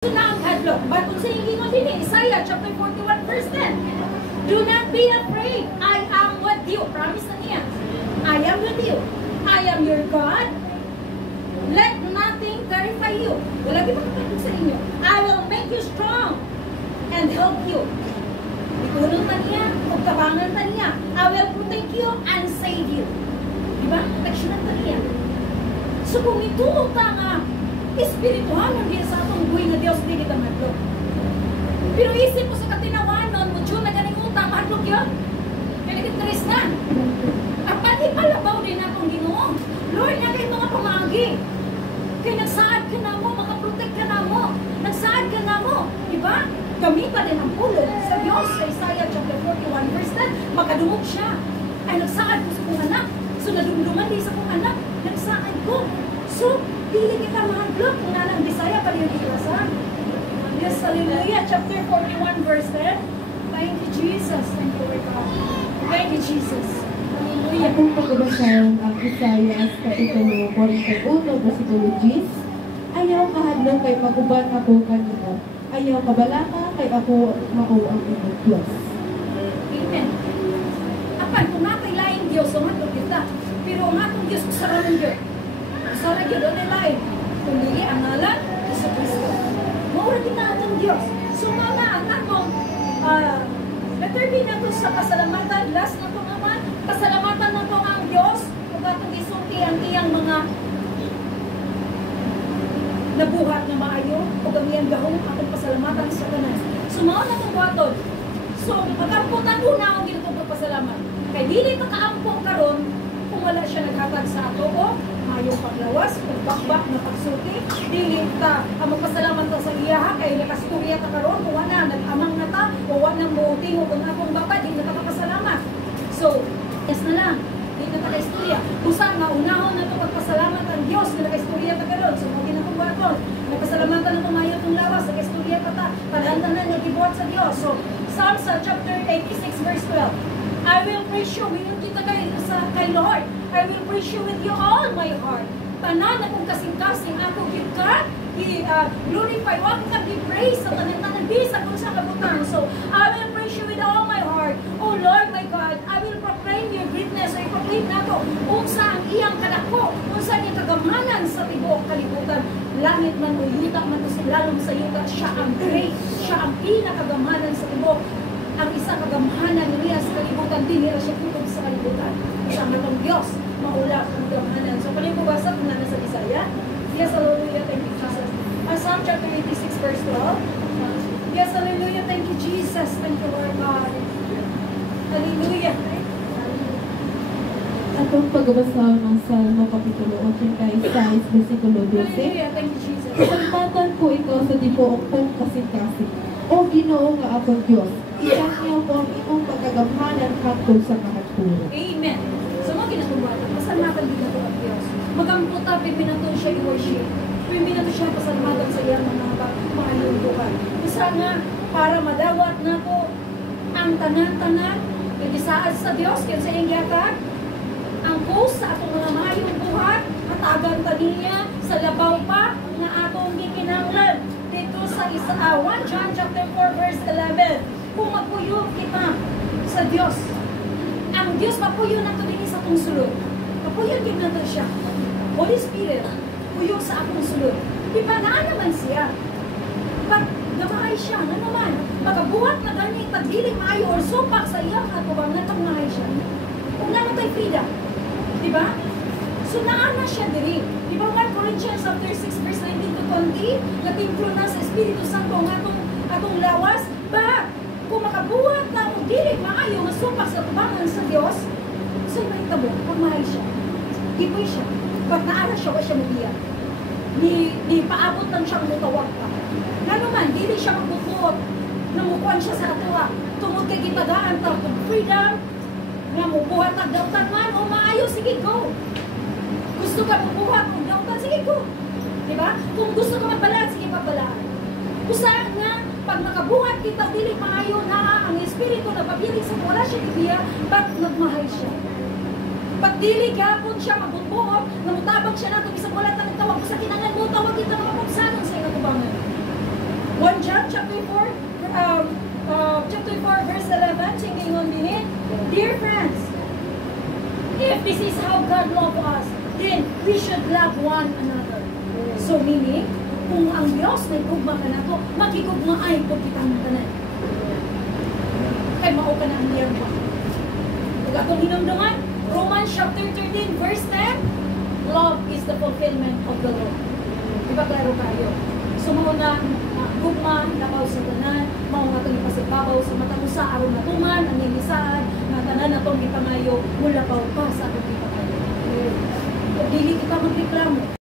na ang hadlok. But kung sa ingon din Isaiah chapter 41 verse 10, do not be afraid. I am with you. Promise na niya. I am with you. I am your God. Let nothing terrify you. Wala di makapagod sa inyo. I will make you strong and help you. Ikulong na niya, o tabangan na niya. I will protect you and save you. Diba? Protection na niya. So kung ituo ka nga, espiritual ang diya sa atong buhay na Diyos hindi ka madlok. Pero isip ko sa katinawanon, mudyo na ganing utang, madlok yun. Kaya nag-interest na. At pati palabaw din atong Ginoo. Lord, na kayo mga pamagi. Kaya nagsaad ka na mo, makaprotect ka na mo. Nagsaad ka na mo. Diba? Gamitan din ang pulong sa Diyos sa Isaiah chapter 41 verse 10. Makadumog siya. Ay nagsaad ko sa kong anak. So nadumduman din sa kong anak. Nagsaad ko. So, dili kita mahadlok kung nanang Bisaya pa rin iwasan. Yes, hallelujah. Chapter 41 verse 10. Thank you, Jesus. Thank you, Lord God. Thank you, Jesus. Hallelujah. Akong pagbabasahan ang Isaiah kapitulo 41 versikulo 10. Ayaw kahadlok kay maguban ako kanimo. Ayaw kabalaka kay ako mao ang imong Dios. Amen. Apan kung natay laing Dios, sumadlok kita. Pero ang atong Dios kusara ng Dios. Kusara gyud on lain. Kung dili ang ngalan sa Kristo. Mao ra kita atong Dios. So mao na ang atong letter B nato sa pasalamatan, last na to naman, pasalamatan nato ang Dios ug atong isulti ang iyang mga nabuhat na maayo o gamiyang gahong atong pasalamatan sa tanan. So mao na tong buhaton. So pagkamputan una ang ginatong pagpasalamat. Kay dili ka kaampo karon kung wala siya naghatag sa ato o maayong paglawas, pagbakbak na pagsulti, dili ta ang magpasalamat ta sa iya kay nakasturya ta karon kung wala nag-amang na ta o wala mo tingo kung akong baba di na kapasalamat. So yes na lang. Hindi na taga-istorya. Kung saan maunahon na ito pagpasalamat ang Diyos na naka-istorya ta karon. So, mga ginatong nagpasalamatan na tumayo itong lawas, naka-istorya pa ta. Talanda na nag-ibuhat sa Diyos. So, Psalms chapter 86 verse 12. I will praise you. Minun kita kay Lord. I will praise you with you all my heart. Tanan akong kasing-kasing ako give ka. Glorify. Wag ka i-praise sa tanan-tanan. Bisa kung sa kabutan. So, I will praise you with all my heart. Oh Lord, my God, I will proclaim your greatness. I proclaim na to kung sa ang iyang kadako, kung sa iyang kagamanan sa tibuok kalibutan. Langit man o yuta man to silalong sa yuta. Siya ang great. Siya ang pinakagamanan sa tibuok. Ang isa kagamanan niya sa kalibutan, dinira siya kutob sa kalibutan. Siya matong Diyos, maulap ang kagamanan. So, paling ko basa kung nasa Bisaya. Yes, hallelujah, thank you, Jesus. Psalm chapter 86, verse 12. Yes, hallelujah, thank you, Jesus. Thank you, Lord God. Hallelujah. Atong pagbabasahan ng Salmo kapitulo 86 versikulo 12. Hallelujah, thank you, Jesus. Pagpatan ko ikaw sa tibuok kong kasing-kasing. O Ginoo nga akong Dios, iyanyaw ko ang imong pagkagamhanan hangtod sa kahaturan. Amen. So, mga ginatubatan, pasalamatan din nato ang Diyos. Magamputa, pipinato siya i-worship. Pipinato siya pasalamatan sa iyang mga lungkuhan. Isa nga, para madawat na po ang tanan-tanan, itisaad sa Diyos, kaya sa iyang giyakag, ang post sa atong mga mayong buhat, matagan ta niya, sa labaw pa, na atong gikinanglan. Dito sa 1 John chapter 4 verse 11, kung magpuyo kita sa Diyos, ang Diyos mapuyo na ito din sa atong sulod. Mapuyo din na ito siya. Holy Spirit, puyo sa atong sulod. Di ba na naman siya? Pag namahay siya, na naman, pagkabuhat na ganyan, tagdiling maayo or supak sa iyang atubang na tamahay siya. Kung naman tayo freedom. Di ba? So, naana siya diri. Di ba 1 Corinthians chapter 6 verse 19 to 20, natimplo na sa Espiritu Santo ang atong lawas. Ba, kung makabuhat na o dili maayo nga supak sa tubangan sa Dios, so may tabo, pagmahay siya. Gipoy siya. Pag naara siya, wa siya mabiya. Ni paabot lang siyang mutawag pa. Nga naman, dili siya magbukot. Namukuan siya sa atuwa. Tungod kay gitagaan ta, freedom, nga mubuhat ang dautan man, o maayo, sige, go. Gusto ka mabuhat ang dautan, sige, go. Diba? Kung gusto ka magbalaan, sige, magbalaan. Kung saan nga, pag nakabuhat kita, dili maayo na ang Espiritu na pabilig sa wala siya ibiya, ba't nagmahay siya? Pag dili gapon siya magbubuhat, namutabang siya nato, bisag wala tawag ko sa kinangan mo, tawag kita mga pagsanon sa inatubangan. chapter 4, chapter 4, verse 11, checking on din. Dear friends, if this is how God loved us, then we should love one another. So meaning, kung ang Diyos may gugma ka na to, makigugma ay kung kitang tanan. Kay mao ka na ang liyang pa. Kung atong hinumdungan, Romans chapter 13, verse 10, love is the fulfillment of the law. Diba klaro kayo? So mao na gugma, labaw sa tanan, mao nga itong ipasibabaw sa matang usa aron natuman, ang nilisaan, na tanan na itong gitangayo, mula pa sa atong gitangayo. Dili kita magreklamo.